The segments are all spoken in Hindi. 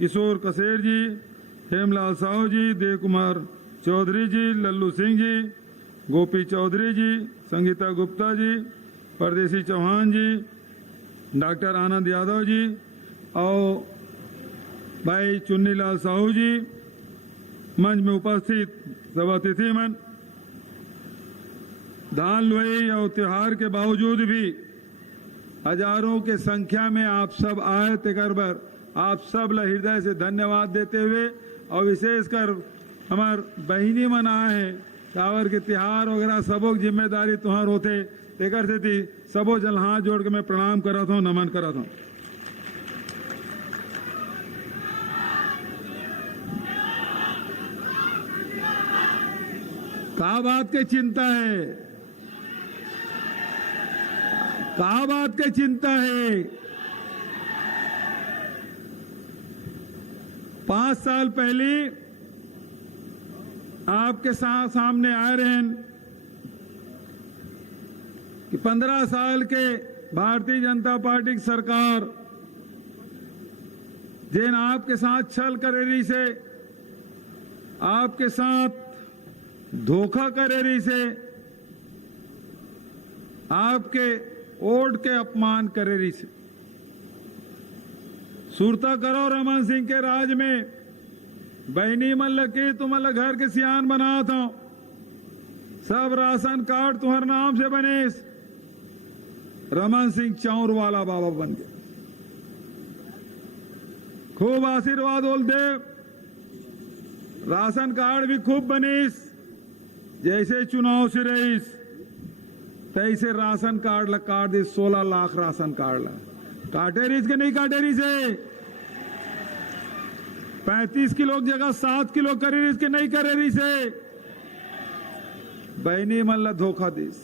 किशोर कसेर जी, हेमलाल साहू जी, देव कुमार चौधरी जी, लल्लू सिंह जी, गोपी चौधरी जी, संगीता गुप्ता जी, परदेसी चौहान जी, डॉक्टर आनंद यादव जी और भाई चुन्नीलाल साहू जी, मंच में उपस्थित सब अतिथि मन। धान लुई और त्योहार के बावजूद भी हजारों के संख्या में आप सब आए, तेकर आप सब ला हृदय से धन्यवाद देते हुए और विशेषकर हमार बहिनी मन आए हैं कावर के त्योहार वगैरह सबों की जिम्मेदारी तुहार होते, तेकर से थी सबो जल हाथ जोड़ के मैं प्रणाम करत हूँ, नमन करत हूँ। का बात के चिंता है, का बात के चिंता है। 5 साल पहले आपके सामने आए रहे कि 15 साल के भारतीय जनता पार्टी की सरकार जिन आपके साथ छल करेरी से, आपके साथ धोखा करेरी से, आपके वोट के अपमान करेरी से सुरता करो रमन सिंह के राज में बहनी मन लकी तुम्हारे घर के सियान बना था, सब राशन कार्ड तुम्हारे नाम से बने, रमन सिंह चौर वाला बाबा बन गए। खूब आशीर्वाद बोल दे, राशन कार्ड भी खूब बनीस, जैसे चुनाव से रहीस तैसे राशन कार्ड ला काट दी। 16 लाख राशन कार्ड ला काटे रहीस के नहीं काटे रही से, 35 किलो की जगह 7 किलो करे रही के नहीं करे रही से, बहनी मन ला धोखा दीस,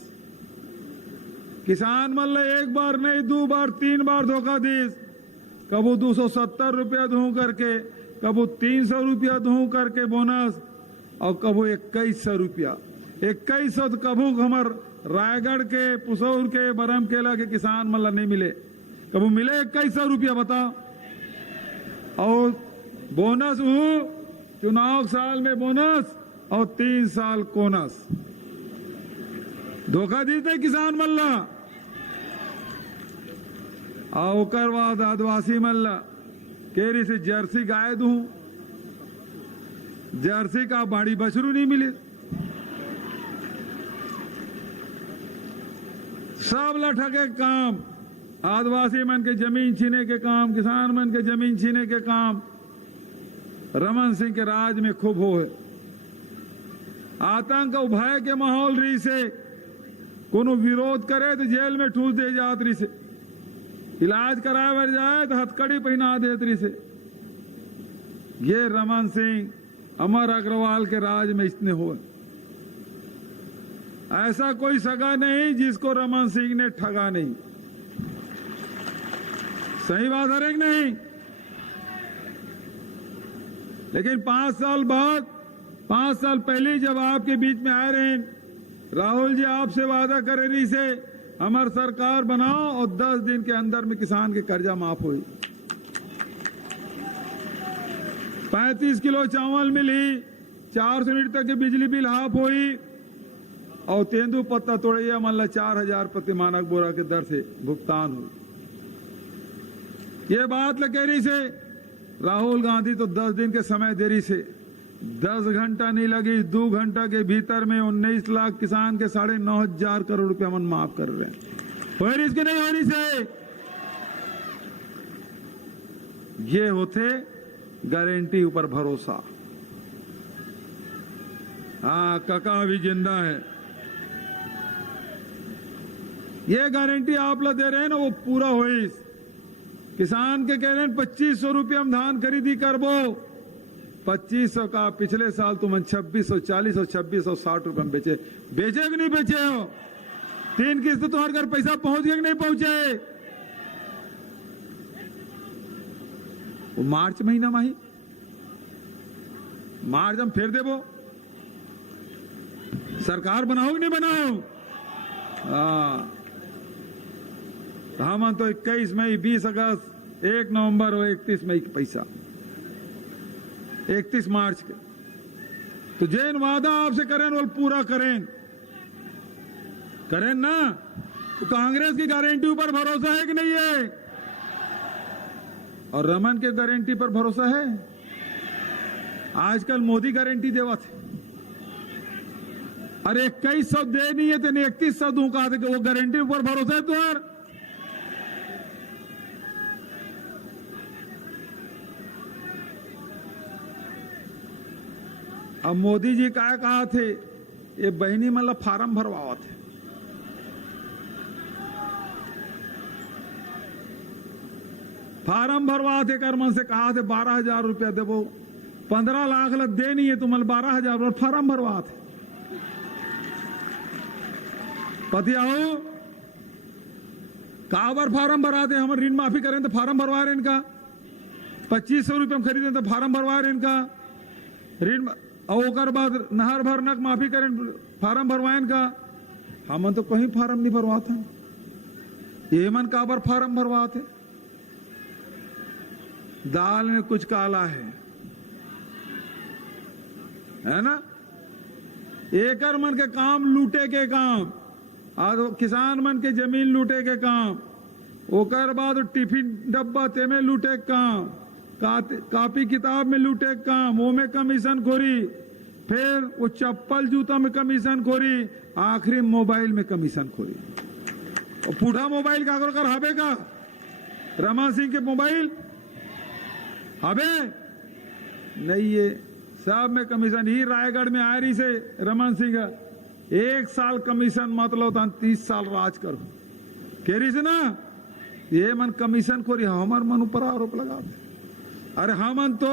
किसान मन ला 1 बार नहीं 2 बार 3 बार धोखा दीस। कबू 270 रुपया दूं करके, कबू 300 रुपया दूं करके बोनस और कबू 2100 रुपया, 2100 तो कबू हमर रायगढ़ के पुसौर के बरमकेला के किसान मन ला नहीं मिले, कबू मिले 2100 रुपया बता। और बोनस चुनाव साल में बोनस और 3 साल कोनस, धोखा दीते किसान मन ला। और ओकर बाद आदिवासी मन ला केरी से जर्सी गाय दूं, जर्सी का बाड़ी बछरू नहीं मिले, सब लठा के काम, आदिवासी मन के जमीन छीने के काम, किसान मन के जमीन छीने के काम रमन सिंह के राज में खूब हो। आतंक और भय के माहौल रही से कोनो विरोध करे तो जेल में ठूस दे जात रही से, इलाज कराए बर जाए तो हथकड़ी पहना देत रही से। ये रमन सिंह अमर अग्रवाल के राज में इसने हो। ऐसा कोई सगा नहीं जिसको रमन सिंह ने ठगा नहीं। सही बात है कि नहीं? लेकिन 5 साल बाद, 5 साल पहले जब आपके बीच में आए रहे राहुल जी, आपसे वादा करे रही से हमार सरकार बनाओ और 10 दिन के अंदर में किसान के कर्जा माफ हुई, 35 किलो चावल मिली, 400 यूनिट तक की बिजली बिल हाफ हुई और तेंदु पत्ता तोड़िया मन ला 4000 प्रति मानक बोरा के दर से भुगतान हुई। ये बात कह रही से राहुल गांधी तो 10 दिन के समय दे रही से, 10 घंटा नहीं लगी, 2 घंटा के भीतर में 19 लाख किसान के 9,500 करोड़ रुपया मन माफ कर रहे हैं। हो रही इसके नहीं हो रही से, ये होते गारंटी ऊपर भरोसा। हाँ, काका भी जिंदा है। ये गारंटी आप लोग दे रहे हैं ना, वो पूरा होई। किसान के कह रहे हैं 2500 रुपया हम धान खरीदी करबो, 2500 का पिछले साल तुम 2640 और 2660 रुपये में बेचे कि नहीं बेचे हो? 3 किस्त तुम्हारे घर पैसा पहुंच गया कि नहीं पहुंचे? वो मार्च महीना माही, मार्च हम फिर देबो, सरकार बनाओ कि नहीं बनाओ? हम तो 21 मई, 20 अगस्त, 1 नवंबर और 31 मई के पैसा 31 मार्च के। तो जैन वादा आपसे करें वो पूरा करें ना। तो कांग्रेस की गारंटी पर भरोसा है कि नहीं है? और रमन के गारंटी पर भरोसा है? आजकल मोदी गारंटी देवा थे, अरे 2100 दे नहीं है तेने 3100 दूं कहा थे कि वो गारंटी पर भरोसा है तुम्हार? अब मोदी जी क्या कहा थे, ये बहनी मतलब फार्म भरवावा थे। फार्म भरवा थे कर्मन से कहा थे 12,000 रुपया देवो, 15 लाख लग दे नहीं है तुम्हें 12,000 और फार्म भरवा थे। पति आओ काबर फार्म भरा दे, हम ऋण माफी करें तो फार्म भरवा रहे इनका, 2500 रुपये हम खरीदे तो फार्म भरवा रहे इनका ऋण, और बाद नहर भरनक माफी करें फार्म भरवाए इनका। हम तो कहीं फार्म नहीं भरवा था, ये मन काबर फार्म भरवा थे। दाल में कुछ काला है ना। एकड़ मन के काम लूटे के काम, आज किसान मन के जमीन लूटे के काम, ओकर बाद टिफिन डब्बा ते में लूटे के काम, कापी किताब में लूटे के काम, वो में कमीशन खोरी, फिर वो चप्पल जूता में कमीशन खोरी, आखिरी मोबाइल में कमीशन खोरी। और पूठा मोबाइल का कर हबे का रमा सिंह के मोबाइल हबे नहीं, ये सब में कमीशन ही। रायगढ़ में आ रही से रमन सिंह 1 साल कमीशन मतलब 30 साल राज करो कह रही से ना। ये मन कमीशन खोरी हमार मन ऊपर आरोप लगाते। अरे हमन तो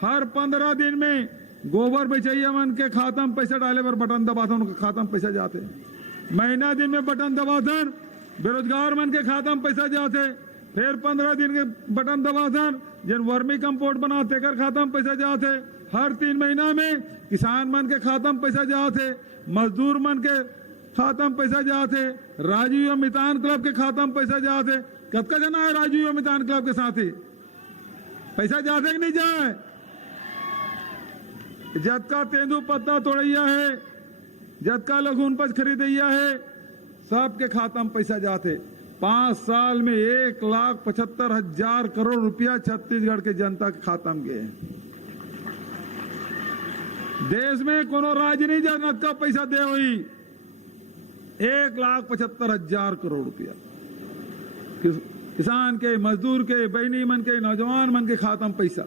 हर 15 दिन में गोबर बेचैया मन के खाता में पैसा डाले पर बटन दबाते, उनके खाता में पैसा जाते। महीना दिन में बटन दबाते, बेरोजगार मन के खाता में पैसा जाते। फिर 15 दिन के बटन दबाते, जिन वर्मी कंपोस्ट बनाते कर खाता में पैसा जाते। हर 3 महीना में किसान मन के खाता में पैसा जाते, मजदूर मन के खाता में पैसा जाते, राजीव मितान क्लब के खाता में पैसा जाते। कब जना है राजीव मितान क्लब के साथ ही पैसा जाते कि नहीं जाए? जद का तेंदु पत्ता तोड़ैया है, जद का लघुन पच खरीदैया है, सबके खाता में पैसा जाते। 5 साल में 1,75,000 करोड़ रुपया छत्तीसगढ़ के जनता के खाता में गए। देश में कोनो राज्य नहीं जनत का पैसा दे हुई 1,75,000 करोड़ रुपया किसान के, मजदूर के, बहनी मन के, नौजवान मन के खाता में पैसा।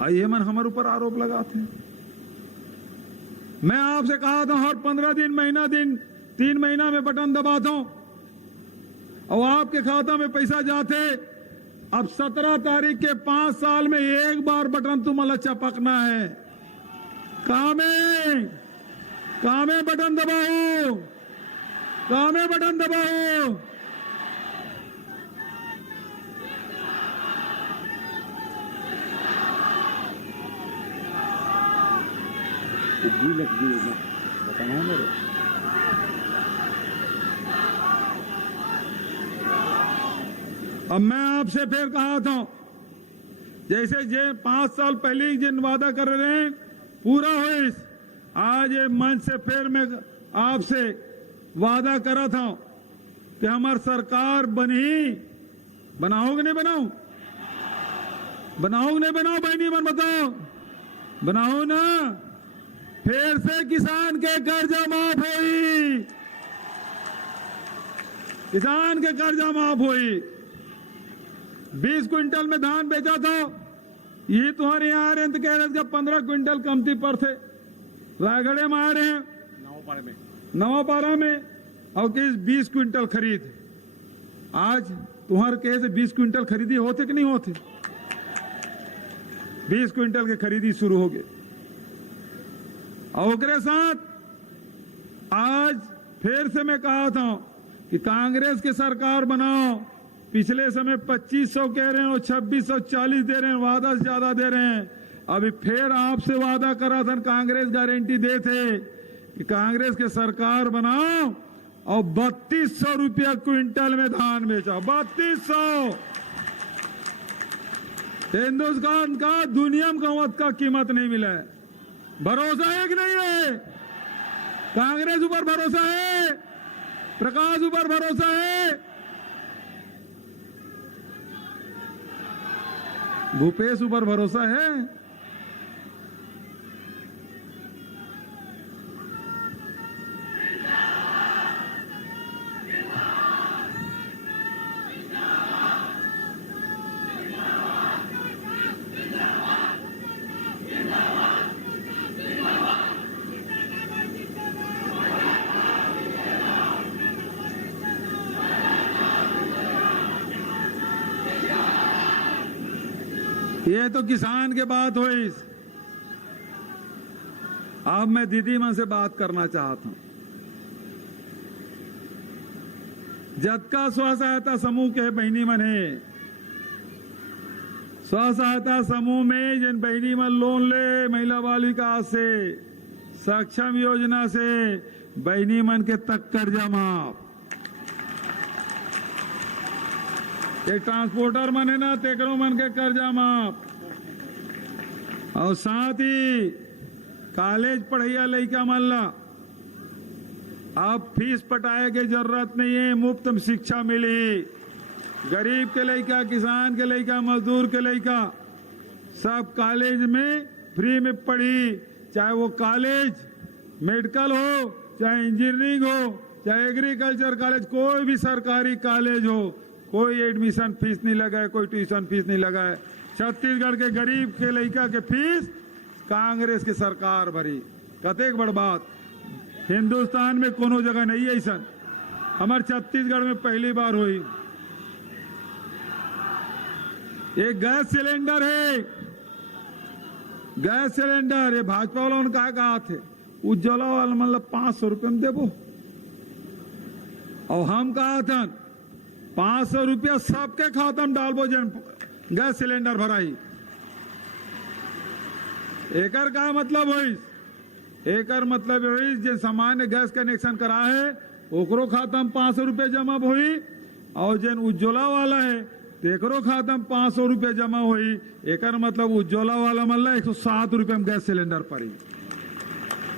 आइए मन हमारे ऊपर आरोप लगाते हैं। मैं आपसे कहा था हर 15 दिन, महीना दिन, 3 महीना में बटन दबाता हूं और आपके खाता में पैसा जाते। अब 17 तारीख के 5 साल में 1 बार बटन तुम्हारा चपकना है। काम है बटन दबाओ, काम है बटन दबाओ। बताना मेरे अब मैं आपसे फिर कहा था, जैसे जे 5 साल पहले जिन वादा कर रहे हैं पूरा हो। आज ये मंच से फिर मैं आपसे वादा करा था कि हमारी सरकार बनी, बनाओगे नहीं बनाओ, बनाओगे नहीं बनाओ, बहनी मन बताओ, बनाओ ना। फिर से किसान के कर्जा माफ हुई, किसान के कर्जा माफ हुई। 20 क्विंटल में धान बेचा था, ये तुम्हारे यहाँ आ रहे हैं तो कह रहे थे 15 क्विंटल कमती पर थे। रायगढ़े में आ रहे हैं, नवापारा में और किस 20 क्विंटल खरीद। आज तुम्हारे कहे से 20 क्विंटल खरीदी होते कि नहीं होते? 20 क्विंटल के खरीदी शुरू हो गए। और उसके साथ आज फिर से मैं कहा था कि कांग्रेस की सरकार बनाओ। पिछले समय 2500 कह रहे हैं और 2640 दे रहे हैं, वादा से ज्यादा दे रहे हैं। अभी फिर आपसे वादा करा था, कांग्रेस गारंटी दे थे कि कांग्रेस की सरकार बनाओ और 3200 रुपया क्विंटल में धान बेचा। 3200 हिंदुस्तान का दुनिया में कौवत का कीमत नहीं मिला है। भरोसा है कि नहीं है? कांग्रेस ऊपर भरोसा है, प्रकाश ऊपर भरोसा है, भूपेश ऊपर भरोसा है। ये तो किसान के बात हुई। अब मैं दीदी मां से बात करना चाहता हूं। जतका स्व सहायता समूह के बहनी मन है, स्व सहायता समूह में जिन बहनी मन लोन ले महिला बाल विकास से, सक्षम योजना से बहनी मन के तक कर्जा माफ। एक ट्रांसपोर्टर मन है ना, तेकरो मन के कर्जा माफ। और साथ ही कॉलेज पढ़ैया लड़का मन ला अब फीस पटाए के जरूरत नहीं है, मुफ्त में शिक्षा मिली। गरीब के लड़का, किसान के लड़का, मजदूर के लड़का सब कॉलेज में फ्री में पढ़ी। चाहे वो कॉलेज मेडिकल हो, चाहे इंजीनियरिंग हो, चाहे एग्रीकल्चर कॉलेज, कोई भी सरकारी कॉलेज हो, कोई एडमिशन फीस नहीं लगा है, कोई ट्यूशन फीस नहीं लगा है। छत्तीसगढ़ के गरीब के लड़का के फीस कांग्रेस की सरकार भरी। कतेक बड़ बात, हिंदुस्तान में कोनो जगह नहीं है ऐसा, हमारे छत्तीसगढ़ में पहली बार हुई। एक गैस सिलेंडर है, गैस सिलेंडर, ये भाजपा वालों ने कहा थे उज्ज्वला वाला मतलब 500 रुपये में देबो, और हम कहा था 500 रुपया सबके खाता में डालबो जन गैस सिलेंडर भराई। एकर का मतलब हुई, एकर मतलब हुई जो सामान्य गैस कनेक्शन करा है ओकरो खाता में 500 रुपया जमा हुई, और जन उज्ज्वला वाला है तेकरो खाता में 500 रुपया जमा हुई। एकर मतलब उज्ज्वला वाला मतलब 107 रुपये में गैस सिलेंडर पड़ी।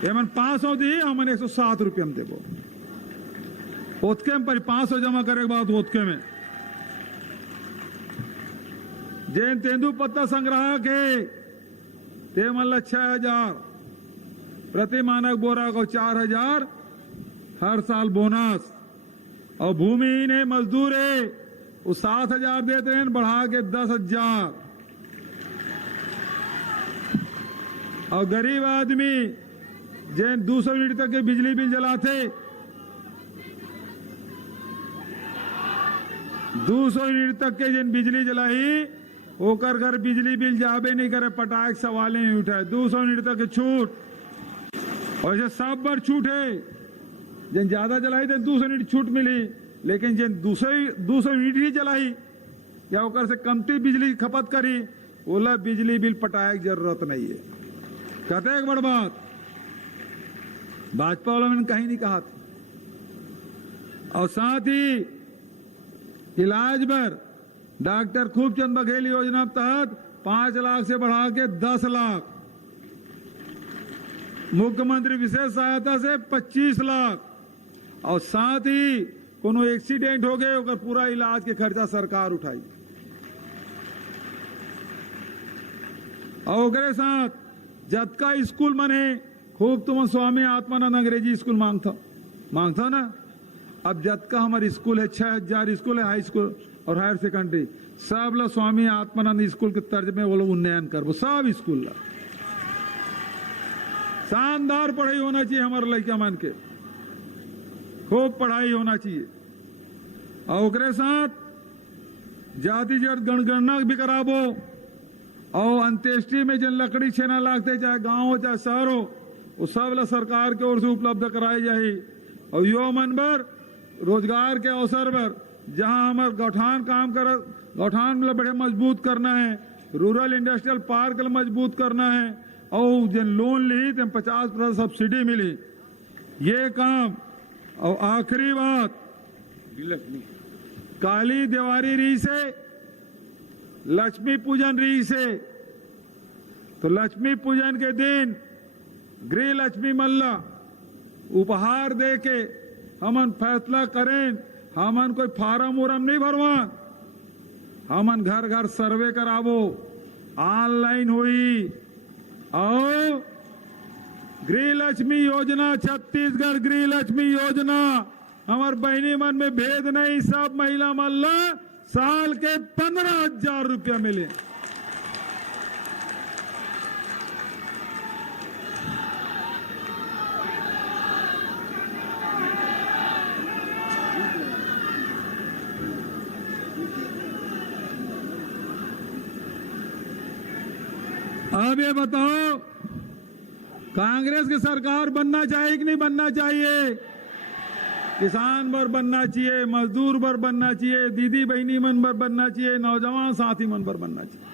एमन 500 दी, हमन 107 रुपये में देबो। ओतके में पर 500 जमा करे के बाद ओतके में जैन तेंदु पत्ता संग्राहक है ते मतलब 6000 प्रति मानक बोरा को 4000 हर साल बोनस। और भूमिहीन है, मजदूर है, वो 7000 देते हैं, बढ़ा के 10000। और गरीब आदमी जैन 200 यूनिट तक के बिजली बिल जलाते, 200 यूनिट तक के जिन बिजली जलाई ओकर घर बिजली बिल जाबे नहीं करे, पटाखे सवाल नहीं उठाए। 200 यूनिट तक के छूट, और ये सब बार छूट है। जिन ज्यादा जलाई तो 200 यूनिट छूट मिली, लेकिन जिन 200 यूनिट ही जलाई या ओकर से कमती बिजली खपत करी, ओला बिजली बिल पटाए की जरूरत नहीं है। कहते एक बड़ बात भाजपा वालों ने कहीं नहीं कहा था। और साथ ही इलाज पर डॉक्टर खूबचंद बघेल योजना के तहत 5 लाख से बढ़ा के 10 लाख, मुख्यमंत्री विशेष सहायता से 25 लाख, और साथ ही कोनो एक्सीडेंट हो गए ओकर पूरा इलाज के खर्चा सरकार उठाई। और ओकरे साथ जतका स्कूल मने खूब तुम स्वामी आत्मानंद अंग्रेजी स्कूल मांगता ना, अब जतका हमारे स्कूल है 6000 स्कूल है, हाई स्कूल और हायर सेकेंडरी, सब ला स्वामी आत्मानंद स्कूल के तर्ज में वो लोग उन्नयन करबो। सब स्कूल ला शानदार पढ़ाई होना चाहिए, हमारे लड़का मन के खूब पढ़ाई होना चाहिए। और ओकरे साथ जातिगत जनगणना भी कराबो, और अंत्येष्टि में जिन लकड़ी छेना लागते, चाहे गांव हो चाहे शहर हो, वो सब ला सरकार की ओर से उपलब्ध कराई जाए। और युवा मन पर रोजगार के अवसर पर जहां हमारे गौठान काम कर, गौठान में बड़े मजबूत करना है, रूरल इंडस्ट्रियल पार्क मजबूत करना है, और जिन लोन ली तो 50% सब्सिडी मिली, ये काम। और आखिरी बात, काली दिवारी री से लक्ष्मी पूजन रही से, तो लक्ष्मी पूजन के दिन गृह लक्ष्मी मल्ला उपहार दे के हमन फैसला करें, हमन कोई फार्म उरम नहीं भरवान, हमन घर घर सर्वे करावो, ऑनलाइन हुई और गृह लक्ष्मी योजना, छत्तीसगढ़ गृह लक्ष्मी योजना, हमार बहनी मन में भेद नहीं, सब महिला मल्ला साल के 15,000 रुपया मिले। अब ये बताओ, कांग्रेस की सरकार बनना चाहिए कि नहीं बनना चाहिए? किसान पर बनना चाहिए, मजदूर पर बनना चाहिए, दीदी बहनी मन पर बनना चाहिए, नौजवान साथी मन पर बनना चाहिए,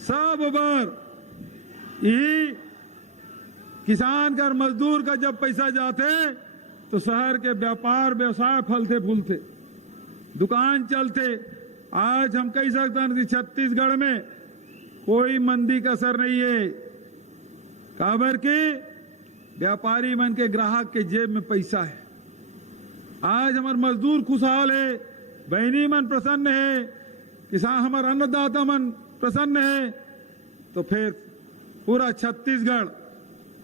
सब पर। यही किसान का मजदूर का जब पैसा जाते तो शहर के व्यापार व्यवसाय फलते फूलते, दुकान चलते। आज हम कह सकते हैं कि छत्तीसगढ़ में कोई मंदी का असर नहीं है, काबर के व्यापारी मन के ग्राहक के जेब में पैसा है। आज हमारे मजदूर खुशहाल है, बहनी मन प्रसन्न है, किसान हमारे अन्नदाता मन प्रसन्न है, तो फिर पूरा छत्तीसगढ़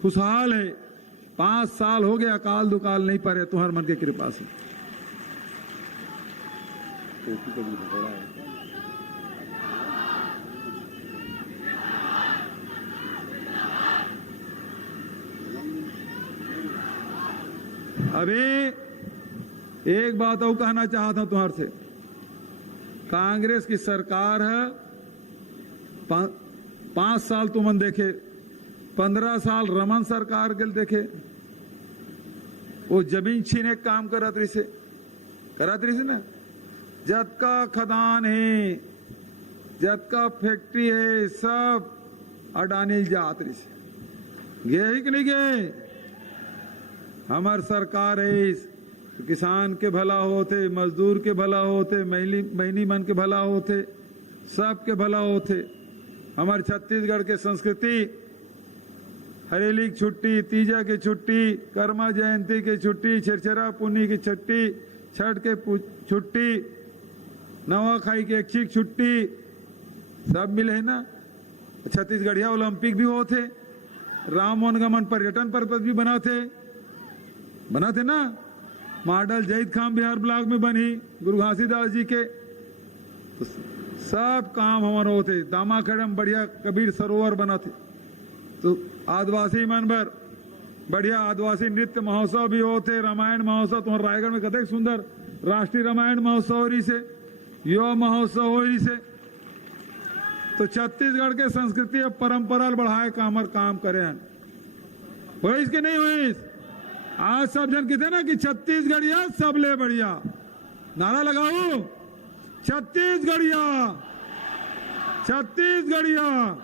खुशहाल है। 5 साल हो गए अकाल दुकाल नहीं पड़े तुम्हारे मन की कृपा से। अभी एक बात और कहना चाहता हूं तुम्हारे से, कांग्रेस की सरकार है, 5 साल तुमन देखे, 15 साल रमन सरकार के देखे, वो जमीन छीने काम करत रही से ना, जतका खदान है, जतका फैक्ट्री है, सब अडानी जात रही से। गए कि नहीं गए? हमार सरकार है, तो किसान के भला होते, मजदूर के भला होते, बहनी मन के भला होते, सब के भला होते। हमारे छत्तीसगढ़ के संस्कृति, हरेली की छुट्टी, तीजा की छुट्टी, कर्मा जयंती की छुट्टी, छरछरा पुन्नी की छुट्टी, छठ के छुट्टी, नवाखाई की एक छुट्टी, सब मिले है ना। छत्तीसगढ़िया ओलंपिक भी होते, राम वनगमन पर्यटन पर्पज भी बनाते ना। मॉडल जैद खान बिहार ब्लॉक में बनी गुरु घासीदास जी के, तो सब काम हमारे होते। दामाखेड़ा में बढ़िया कबीर सरोवर बनाते, तो आदिवासी मन पर बढ़िया आदिवासी नृत्य महोत्सव भी होते, रामायण महोत्सव। तुम्हारे रायगढ़ में कतई सुंदर राष्ट्रीय रामायण महोत्सव हो रही से, युवा महोत्सव हो रही से। तो छत्तीसगढ़ के संस्कृति और परंपरा बढ़ाए काम करे हैं, हो इसके नहीं हुई। आज सब जन कहते ना कि छत्तीसगढ़िया सबले बढ़िया, नारा लगाओ, छत्तीसगढ़िया छत्तीसगढ़िया।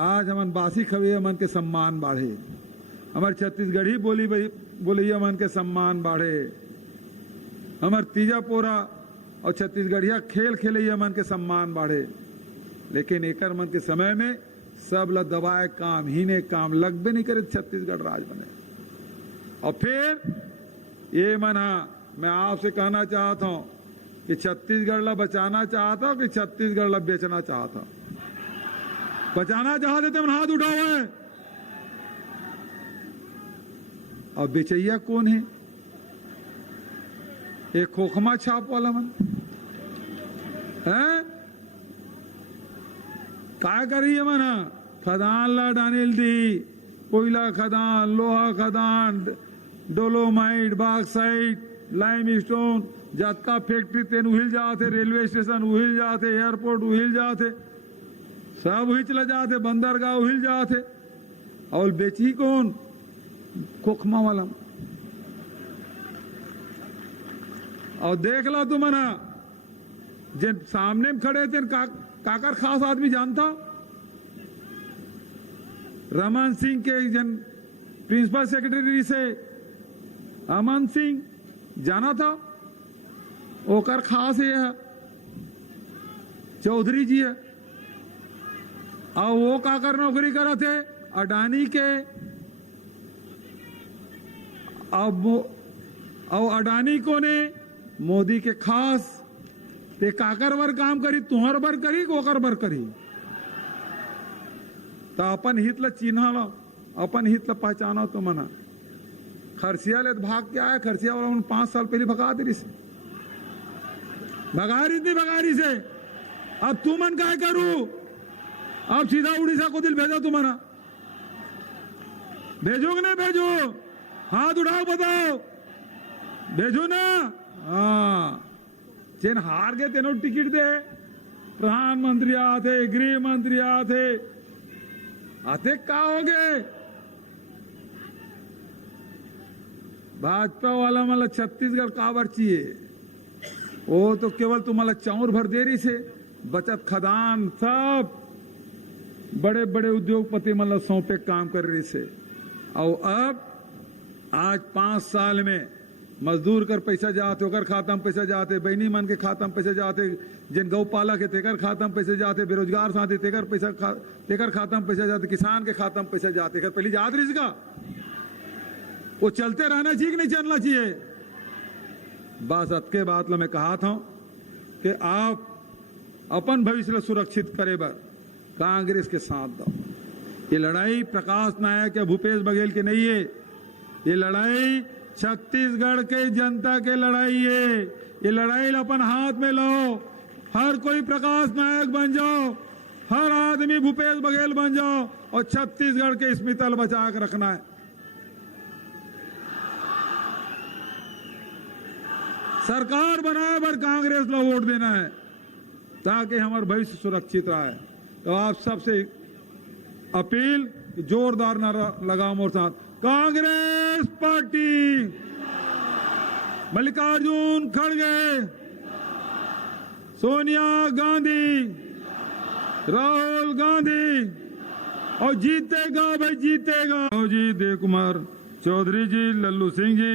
आज हमन बासी खविया मन के सम्मान बाढ़े, हमारे छत्तीसगढ़ी बोलिया मन के सम्मान बाढ़े, हमार तीजा पोरा और छत्तीसगढ़िया खेल खेलैया मन के सम्मान बाढ़े। लेकिन एकर मन के समय में सब ला दबाए काम ही ने काम लगबे नहीं करे, छत्तीसगढ़ राज बने। और फिर ये मना मैं आपसे कहना चाहता हूं कि छत्तीसगढ़ ला बचाना चाहता हूं कि छत्तीसगढ़ ला बेचना चाहता हूं? बचाना चाहते तो हाथ उठाओ है। और बेचैया कौन है? एक खोखमा छाप वाला मन है, काय करी है मना? खदान ला डानिल दी, कोयला खदान, लोहा खदान, डोलोमाइट, बॉक्साइट, लाइमस्टोन, जतका फैक्ट्री तेन उहिल जाते, रेलवे स्टेशन उहिल जाते, एयरपोर्ट उहिल जाते, सब उही चला जाते, बंदरगाह उहिल जाते। और बेची कौन? खोखमा वाला। और देख ला तू मना, जिन सामने में खड़े थे काकर खास आदमी जानता? रमन सिंह के जन प्रिंसिपल सेक्रेटरी से अमन सिंह जाना था, ओकर खास ये है। चौधरी जी है। और वो का कर नौकरी करा थे अडानी के। अब और अडानी को ने मोदी के खास ते काकर बर काम करी, तुहर बर करी ओकर बर करी। तो अपन हित ल चिन्हा लो, अपन हित ल पहचानो तो मना। खरसिया ले भाग के आया, खरसिया वाला उन 5 साल पहले भगा दी से, भगा रही थी भगारी से। अब तू मन क्या करू, अब सीधा उड़ीसा को दिल भेजो तुम्हारा, भेजो कि नहीं भेजो? हाथ उठाओ बताओ, भेजो ना? हाँ, जिन हार गए तेनों टिकट दे, प्रधानमंत्री आते, गृह मंत्री आते क्या हो गए? भाजपा वाला मतलब छत्तीसगढ़ काबर चाहिए, वो तो केवल तुम्हारा चाउर भर दे रही से, बचत खदान सब बड़े बड़े उद्योगपति मतलब सौंपे काम कर रही से। और अब आज 5 साल में मजदूर कर पैसा जाते, ओकर खाता में पैसा जाते, बहनी मन के खाता में पैसा जाते, जिन गौपालक है तेकर खाता में पैसा जाते, बेरोजगार साथी तेकर खाता में पैसा जाते, किसान के खाता में पैसा जाते। पहले याद रही इसका, वो चलते रहना चाहिए कि नहीं चलना चाहिए? बस अतके बात ला मैं कहा था कि आप अपन भविष्य सुरक्षित करे बर कांग्रेस के साथ दो। ये लड़ाई प्रकाश नायक या भूपेश बघेल की नहीं है, ये लड़ाई छत्तीसगढ़ के जनता के लड़ाई है। ये लड़ाई अपन हाथ में लो, हर कोई प्रकाश नायक बन जाओ, हर आदमी भूपेश बघेल बन जाओ और छत्तीसगढ़ के स्मितल बचा के रखना है। सरकार बनाए पर कांग्रेस ला वोट देना है ताकि हमारा भविष्य सुरक्षित रहे। तो आप सबसे अपील, जोरदार नारा लगाओ मोर साथ, कांग्रेस पार्टी, मल्लिकार्जुन खड़गे, सोनिया गांधी, राहुल गांधी, और जीतेगा भाई जीतेगा। जी देव कुमार चौधरी जी, लल्लू सिंह जी।